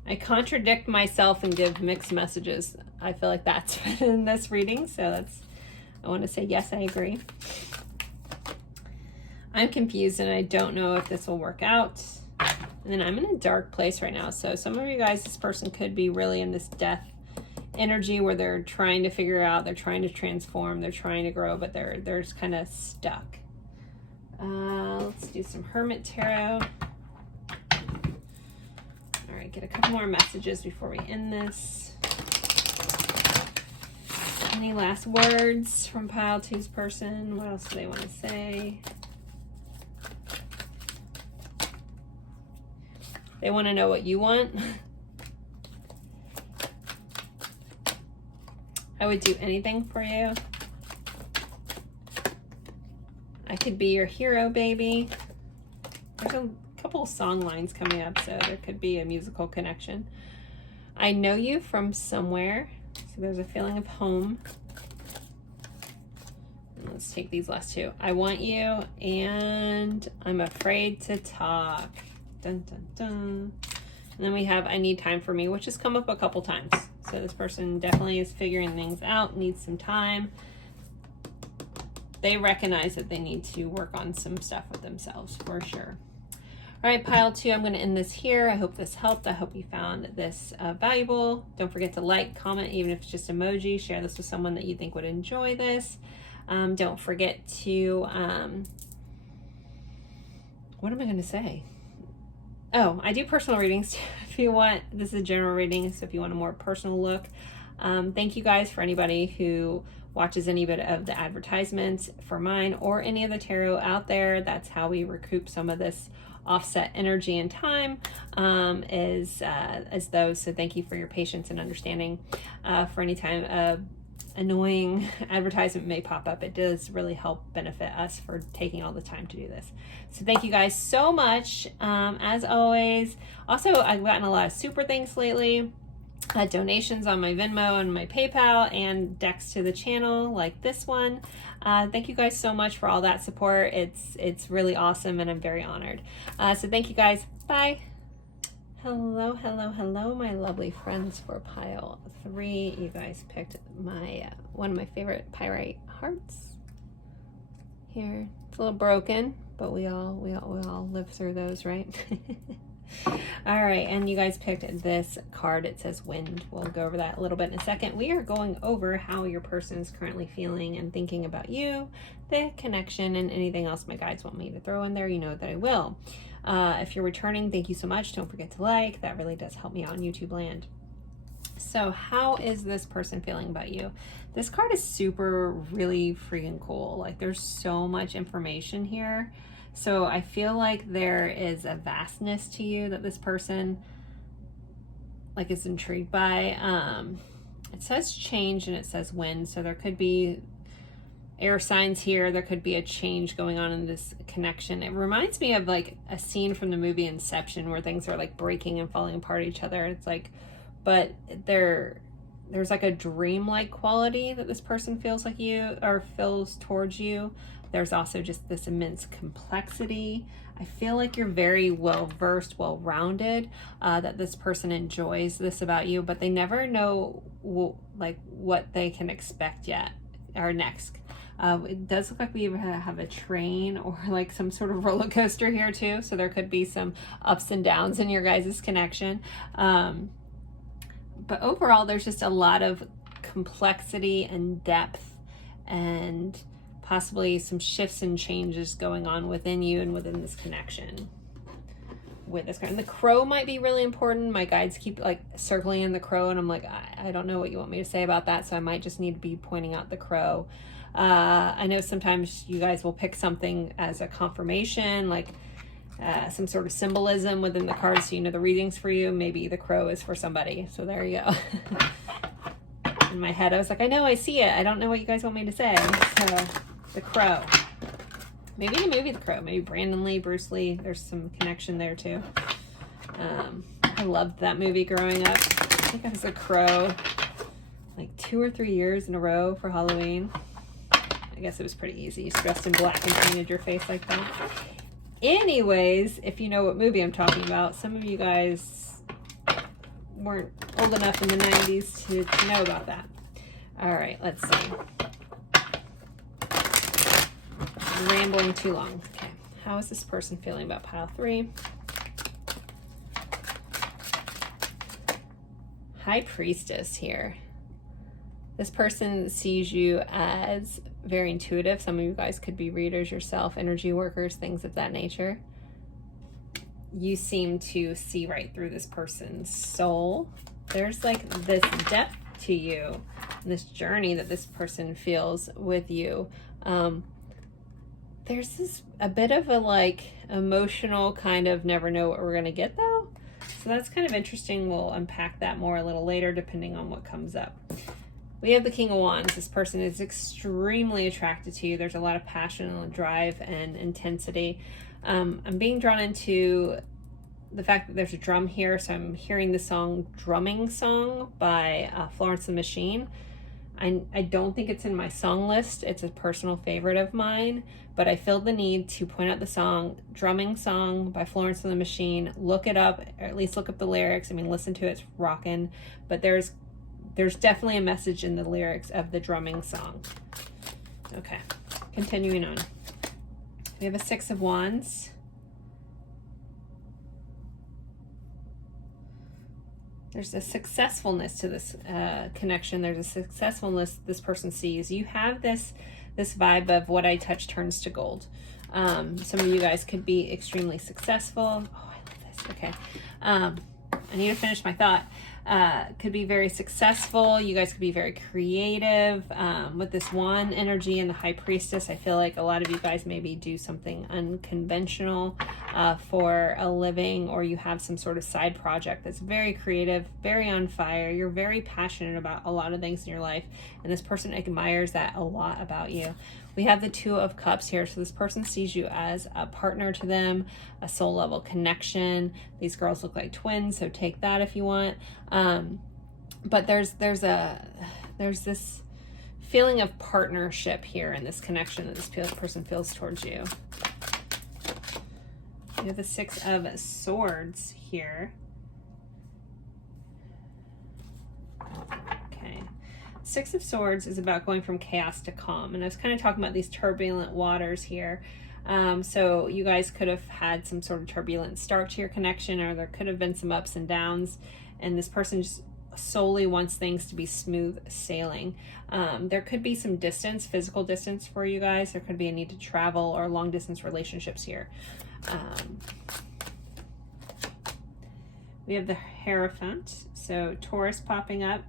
I contradict myself and give mixed messages. I feel like that's in this reading, so that's, I want to say yes, I agree. I'm confused and I don't know if this will work out. And then I'm in a dark place right now. So some of you guys, this person could be really in this death energy where they're trying to figure out, they're trying to transform, they're trying to grow, but they're just kind of stuck. Let's do some Hermit Tarot. All right, get a couple more messages before we end this. Any last words from pile 2's person? What else do they want to say? They want to know what you want. I would do anything for you. I could be your hero, baby. There's a couple of song lines coming up, so there could be a musical connection. I know you from somewhere, so there's a feeling of home. And let's take these last two. I want you, and I'm afraid to talk. Dun, dun, dun. And then we have I need time for me, which has come up a couple times. So this person definitely is figuring things out, needs some time. They recognize that they need to work on some stuff with themselves for sure. All right, pile 2, I'm going to end this here. I hope this helped. I hope you found this valuable. Don't forget to like, comment, even if it's just emoji. Share this with someone that you think would enjoy this. Don't forget to, what am I going to say? Oh, I do personal readings if you want. This is a general reading, so if you want a more personal look. Thank you guys for anybody who watches any bit of the advertisements for mine or any of the tarot out there. That's how we recoup some of this offset energy and time as those. So thank you for your patience and understanding for any time annoying advertisement may pop up. It does really help benefit us for taking all the time to do this. So thank you guys so much. As always, also I've gotten a lot of super thanks lately. Donations on my Venmo and my PayPal and decks to the channel like this one. Thank you guys so much for all that support. It's really awesome and I'm very honored. So thank you guys. Bye. Hello, hello, hello, my lovely friends for pile 3. You guys picked my one of my favorite pyrite hearts. Here, it's a little broken, but we all live through those, right? All right, and you guys picked this card. It says wind. We'll go over that a little bit in a second. We are going over how your person is currently feeling and thinking about you, the connection, and anything else my guides want me to throw in there. You know that I will. If you're returning, thank you so much. Don't forget to like. That really does help me out in YouTube land. So how is this person feeling about you? This card is really freaking cool. Like there's so much information here. So I feel like there is a vastness to you that this person like is intrigued by. It says change and it says wind. So there could be air signs here. There could be a change going on in this connection. It reminds me of like a scene from the movie Inception where things are like breaking and falling apart each other. It's like, but there's like a dream-like quality that this person feels like you or feels towards you. There's also just this immense complexity. I feel like you're very well-versed, well-rounded, that this person enjoys this about you, but they never know like what they can expect yet or next. It does look like we have a train or like some sort of roller coaster here too. So there could be some ups and downs in your guys' connection. But overall, there's just a lot of complexity and depth and possibly some shifts and changes going on within you and within this connection with this card. And the crow might be really important. My guides keep like circling in the crow and I'm like, I don't know what you want me to say about that. So I might just need to be pointing out the crow. I know sometimes you guys will pick something as a confirmation, like some sort of symbolism within the cards. So you know the readings for you. Maybe the crow is for somebody. So there you go. In my head, I was like, I know, I see it. I don't know what you guys want me to say. So the crow. Maybe the movie The Crow. Maybe Brandon Lee, Bruce Lee. There's some connection there too. I loved that movie growing up. I think I was a crow. like 2 or 3 years in a row for Halloween. I guess it was pretty easy. You dressed in black and painted your face like that. Anyways, if you know what movie I'm talking about, some of you guys weren't old enough in the 90s to know about that. All right, let's see. I'm rambling too long. Okay, how is this person feeling about pile 3? High Priestess here. This person sees you as very intuitive. Some of you guys could be readers yourself, energy workers, things of that nature. You seem to see right through this person's soul. There's like this depth to you, this journey that this person feels with you. There's a bit of a like emotional kind of never know what we're going to get though. So that's kind of interesting. We'll unpack that more a little later depending on what comes up. We have the King of Wands. This person is extremely attracted to you. There's a lot of passion and drive and intensity. I'm being drawn into the fact that there's a drum here. So I'm hearing the song Drumming Song by Florence and the Machine. I don't think it's in my song list. It's a personal favorite of mine, but I feel the need to point out the song Drumming Song by Florence and the Machine. Look it up, or at least look up the lyrics. I mean, listen to it, it's rockin', but there's definitely a message in the lyrics of the drumming song. Okay, continuing on. We have a 6 of Wands. There's a successfulness to this connection. There's a successfulness this person sees. You have this vibe of what I touch turns to gold. Some of you guys could be extremely successful. Oh, I love this. Okay. I need to finish my thought. Could be very successful. You guys could be very creative. With this wand energy and the High Priestess, I feel like a lot of you guys maybe do something unconventional for a living, or you have some sort of side project that's very creative, very on fire. You're very passionate about a lot of things in your life, and this person admires that a lot about you. We have the 2 of Cups here. So this person sees you as a partner to them, a soul level connection. These girls look like twins, so take that if you want. But there's this feeling of partnership here in this connection that this person feels towards you. We have the 6 of Swords here. Okay. 6 of Swords is about going from chaos to calm. And I was kind of talking about these turbulent waters here. So you guys could have had some sort of turbulent start to your connection, or there could have been some ups and downs. And this person just solely wants things to be smooth sailing. There could be some distance, physical distance for you guys. There could be a need to travel or long distance relationships here. We have the Hierophant. So Taurus popping up.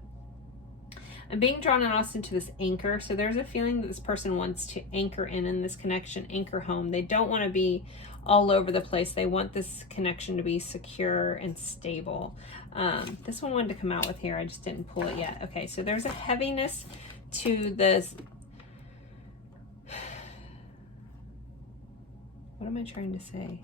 I'm being drawn in also to this anchor. So there's a feeling that this person wants to anchor in this connection, anchor home. They don't want to be all over the place. They want this connection to be secure and stable. This one wanted to come out with here. I just didn't pull it yet. Okay, so there's a heaviness to this. What am I trying to say?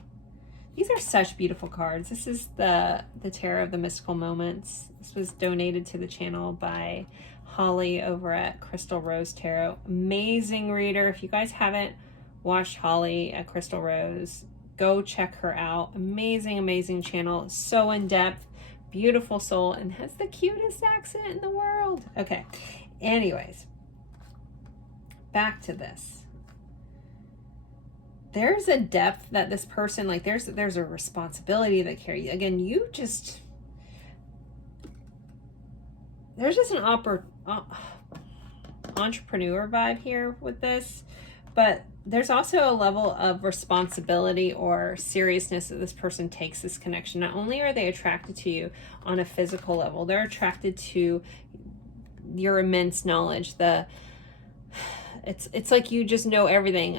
These are such beautiful cards. This is the Tarot of the Mystical Moments. This was donated to the channel by Holly over at Crystal Rose Tarot. Amazing reader. If you guys haven't watched Holly at Crystal Rose, go check her out. Amazing, amazing channel. So in depth, beautiful soul, and has the cutest accent in the world. Okay, anyways, back to this. There's a depth that this person, like there's a responsibility that carry. Again, there's just an entrepreneur vibe here with this, but there's also a level of responsibility or seriousness that this person takes this connection. Not only are they attracted to you on a physical level, they're attracted to your immense knowledge. It's like you just know everything.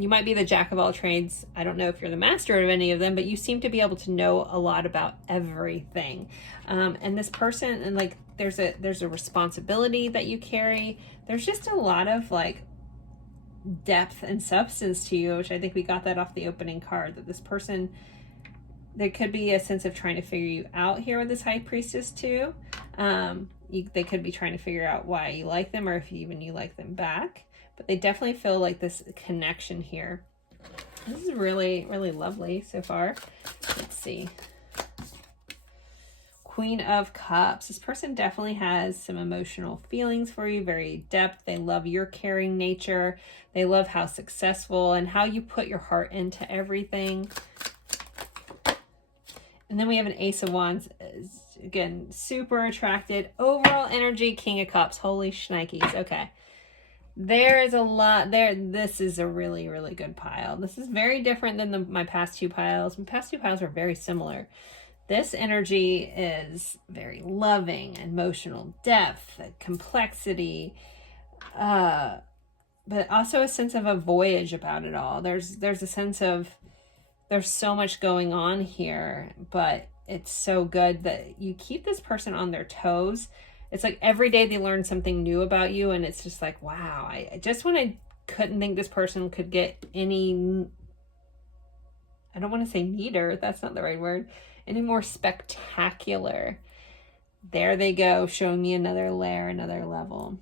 You might be the jack of all trades. I don't know if you're the master of any of them, but you seem to be able to know a lot about everything. And this person, and like there's a responsibility that you carry. There's just a lot of like depth and substance to you, which I think we got that off the opening card, that this person, there could be a sense of trying to figure you out here with this High Priestess too. they could be trying to figure out why you like them, or if you like them back. But they definitely feel like this connection here. This is really, really lovely so far. Let's see. Queen of Cups. This person definitely has some emotional feelings for you, very depth. They love your caring nature. They love how successful and how you put your heart into everything. And then we have an Ace of Wands. Again, super attracted. Overall energy, King of Cups. Holy shnikes. Okay. There is a lot there. This is a really, really good pile. This is very different than my past two piles. My past two piles were very similar. This energy is very loving, emotional depth, complexity, but also a sense of a voyage about it all. There's a sense of there's so much going on here, but it's so good that you keep this person on their toes. It's like every day they learn something new about you, and it's just like, wow, I just when I couldn't think this person could get any, I don't want to say neater, that's not the right word, any more spectacular. There they go, showing me another layer, another level.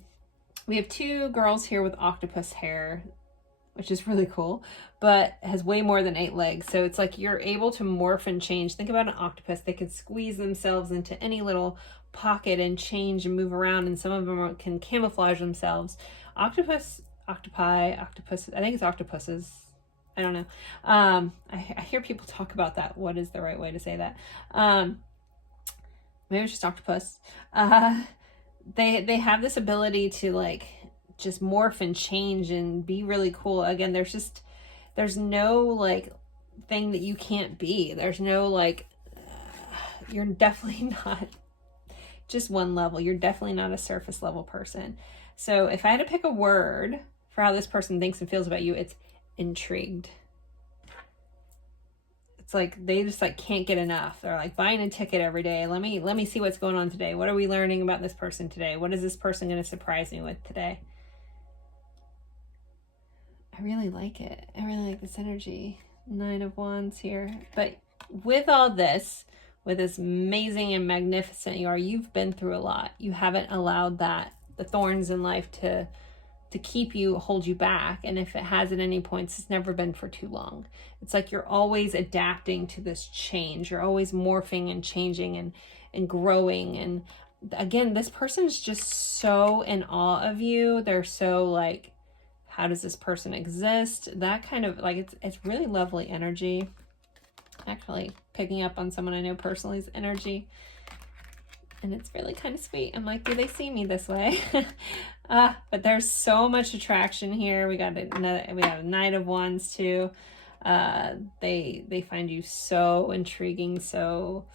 We have two girls here with octopus hair, which is really cool, but has way more than 8 legs. So it's like you're able to morph and change. Think about an octopus. They can squeeze themselves into any little pocket and change and move around, and some of them can camouflage themselves. Octopi, I think it's octopuses. I don't know. I hear people talk about that. What is the right way to say that? Maybe it's just octopus. They have this ability to like just morph and change and be really cool. Again, there's no like thing that you can't be. There's no like, you're definitely not just one level. You're definitely not a surface level person. So if I had to pick a word for how this person thinks and feels about you, it's intrigued. It's like they just like can't get enough. They're like buying a ticket every day. Let me see what's going on today. What are we learning about this person today? What is this person going to surprise me with today? I really like it. I really like this energy. 9 of Wands here. But with all this, with as amazing and magnificent you are, you've been through a lot. You haven't allowed the thorns in life to keep you, hold you back. And if it has at any points, it's never been for too long. It's like you're always adapting to this change. You're always morphing and changing and growing. And again, this person's just so in awe of you. They're so like, how does this person exist? That kind of like, it's really lovely energy. Actually picking up on someone I know personally's energy. And it's really kind of sweet. I'm like, do they see me this way? But there's so much attraction here. We have a Knight of Wands too. They find you so intriguing, so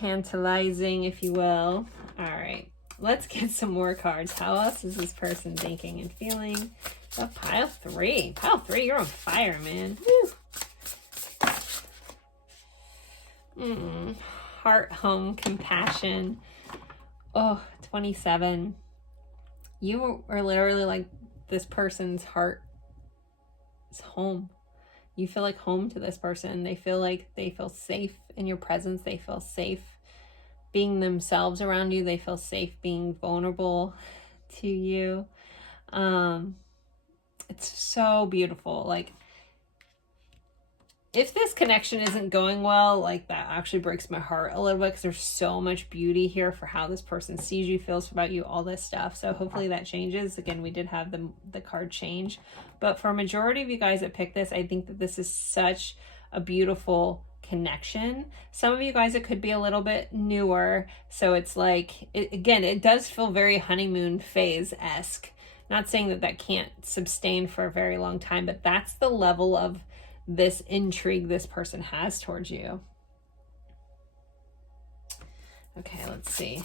tantalizing, if you will. All right, let's get some more cards. How else is this person thinking and feeling? Oh, pile 3. Pile 3, you're on fire, man. Woo. Heart, home, compassion. Oh, 27. You are literally like this person's heart is home. You feel like home to this person. They feel like they feel safe in your presence. They feel safe being themselves around you. They feel safe being vulnerable to you. It's so beautiful. Like, if this connection isn't going well, like that actually breaks my heart a little bit, because there's so much beauty here for how this person sees you, feels about you, all this stuff. So hopefully that changes. Again, we did have the card change, but for a majority of you guys that picked this, I think that this is such a beautiful connection. Some of you guys, it could be a little bit newer. So it's like, again, it does feel very honeymoon phase-esque. Not saying that can't sustain for a very long time, but that's the level of this intrigue this person has towards you. Okay, let's see.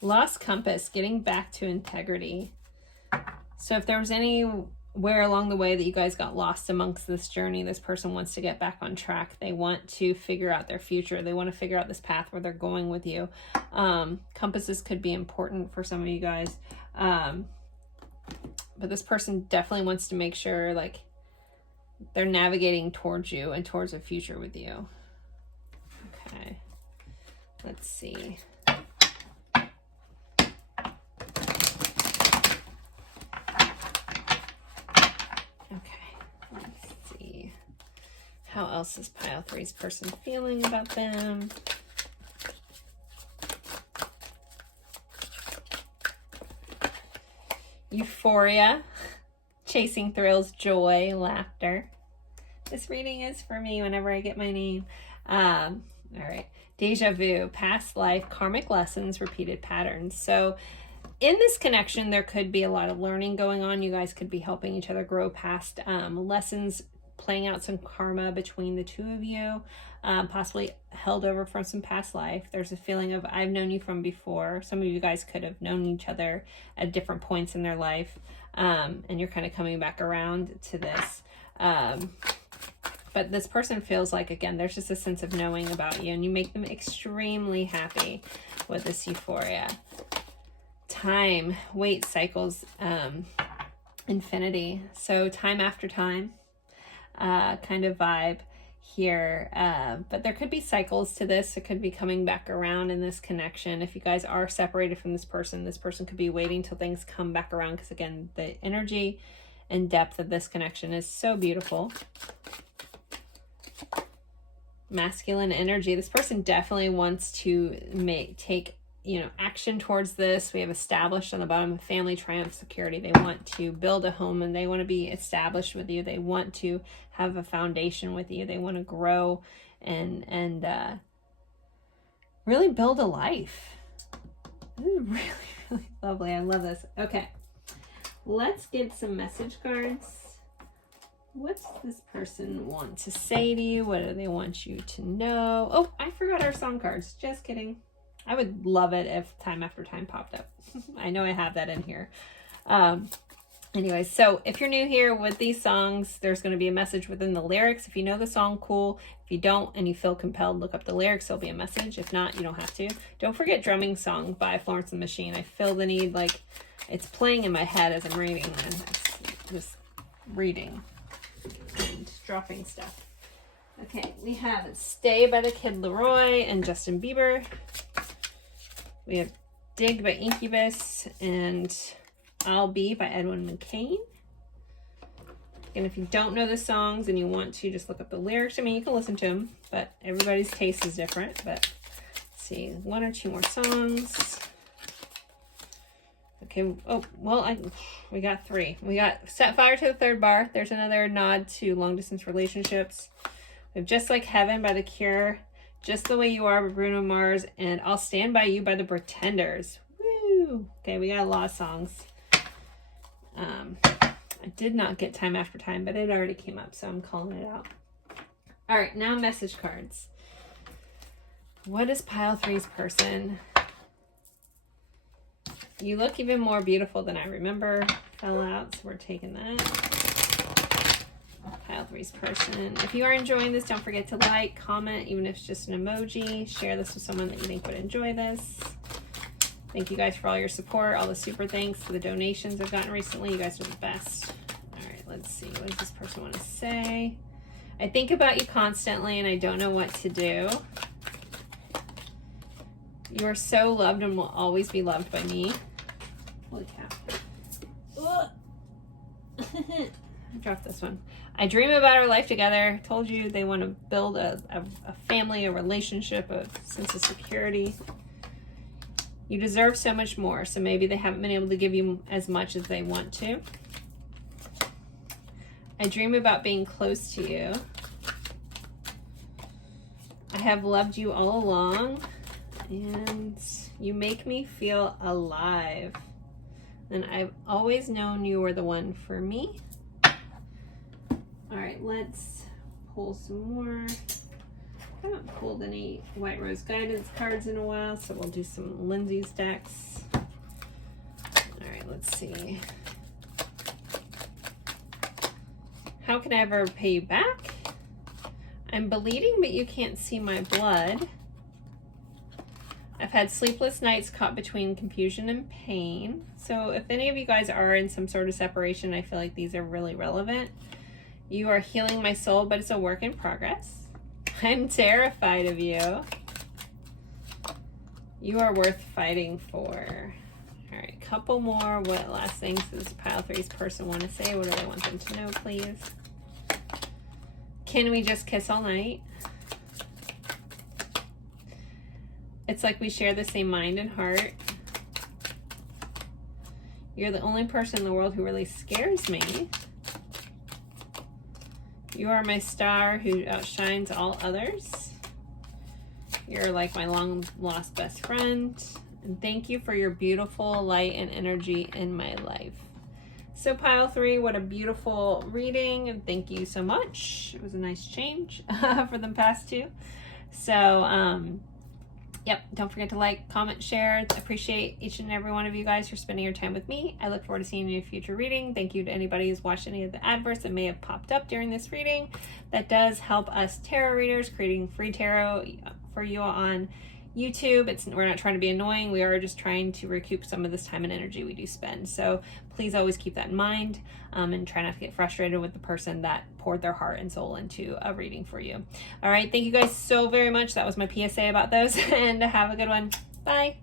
Lost compass, getting back to integrity. So if there was anywhere along the way that you guys got lost amongst this journey, this person wants to get back on track. They want to figure out their future. They want to figure out this path where they're going with you. Compasses could be important for some of you guys. But this person definitely wants to make sure, like, they're navigating towards you and towards a future with you. Okay, let's see. Okay, let's see. How else is pile 3's person feeling about them? Euphoria, chasing thrills, joy, laughter. This reading is for me whenever I get my name. All right. Deja vu, past life, karmic lessons, repeated patterns. So in this connection, there could be a lot of learning going on. You guys could be helping each other grow past lessons, playing out some karma between the two of you, possibly held over from some past life. There's a feeling of I've known you from before. Some of you guys could have known each other at different points in their life, and you're kind of coming back around to this. But this person feels like, again, there's just a sense of knowing about you, and you make them extremely happy with this euphoria. Time, wait, cycles, infinity. So time after time, kind of vibe here. But there could be cycles to this. It could be coming back around in this connection. If you guys are separated from this person could be waiting till things come back around, because again, the energy and depth of this connection is so beautiful. Masculine energy. This person definitely wants to take action towards this. We have established on the bottom of family, triumph, security. They want to build a home and they want to be established with you. They want to have a foundation with you. They want to grow and really build a life. This is really, really lovely. I love this. Okay, let's get some message cards. What does this person want to say to you? What do they want you to know? Oh, I forgot our song cards. Just kidding. I would love it if time after time popped up. I know I have that in here. Anyways, so if you're new here with these songs, there's going to be a message within the lyrics. If you know the song, cool. If you don't and you feel compelled, look up the lyrics. There'll be a message. If not, you don't have to. Don't forget Drumming Song by Florence and the Machine. I feel the need, like it's playing in my head as I'm reading, and it's just reading and dropping stuff. Okay, we have Stay by the Kid Laroi and Justin Bieber. We have Dig by Incubus and I'll Be by Edwin McCain. And if you don't know the songs and you want to, just look up the lyrics. I mean, you can listen to them, but everybody's taste is different. But let's see, one or two more songs. Okay, oh, well, we got three. We got Set Fire to the Third Bar. There's another nod to long-distance relationships. We have Just Like Heaven by The Cure. Just the Way You Are by Bruno Mars, and I'll Stand By You by The Pretenders. Woo! Okay, we got a lot of songs. I did not get Time After Time, but it already came up, so I'm calling it out. All right, now message cards. What is pile 3's person? You look even more beautiful than I remember. Fell out, so we're taking that. Pile 3's person. If you are enjoying this, don't forget to like, comment, even if it's just an emoji. Share this with someone that you think would enjoy this. Thank you guys for all your support, all the super thanks for the donations I've gotten recently. You guys are the best. All right, let's see. What does this person want to say? I think about you constantly and I don't know what to do. You are so loved and will always be loved by me. Holy cow. I dropped this one. I dream about our life together. I told you they want to build a family, a relationship, a sense of security. You deserve so much more, so maybe they haven't been able to give you as much as they want to. I dream about being close to you. I have loved you all along, and you make me feel alive. And I've always known you were the one for me. All right, let's pull some more. I haven't pulled any White Rose Guidance cards in a while, so we'll do some Lindsay's decks. All right, let's see. How can I ever repay you back? I'm bleeding, but you can't see my blood. I've had sleepless nights caught between confusion and pain. So if any of you guys are in some sort of separation, I feel like these are really relevant. You are healing my soul, but it's a work in progress. I'm terrified of you. You are worth fighting for. All right, couple more. What last things does pile 3's person want to say? What do they want them to know, please? Can we just kiss all night? It's like we share the same mind and heart. You're the only person in the world who really scares me. You are my star who outshines all others. You're like my long lost best friend. And thank you for your beautiful light and energy in my life. So pile 3, what a beautiful reading. And thank you so much. It was a nice change for the past 2. So, yep, don't forget to like, comment, share. I appreciate each and every one of you guys for spending your time with me. I look forward to seeing you in a future reading. Thank you to anybody who's watched any of the adverts that may have popped up during this reading. That does help us tarot readers, creating free tarot for you on YouTube. We're not trying to be annoying. We are just trying to recoup some of this time and energy we do spend. So please always keep that in mind, and try not to get frustrated with the person that poured their heart and soul into a reading for you. All right. Thank you guys so very much. That was my PSA about those, and have a good one. Bye.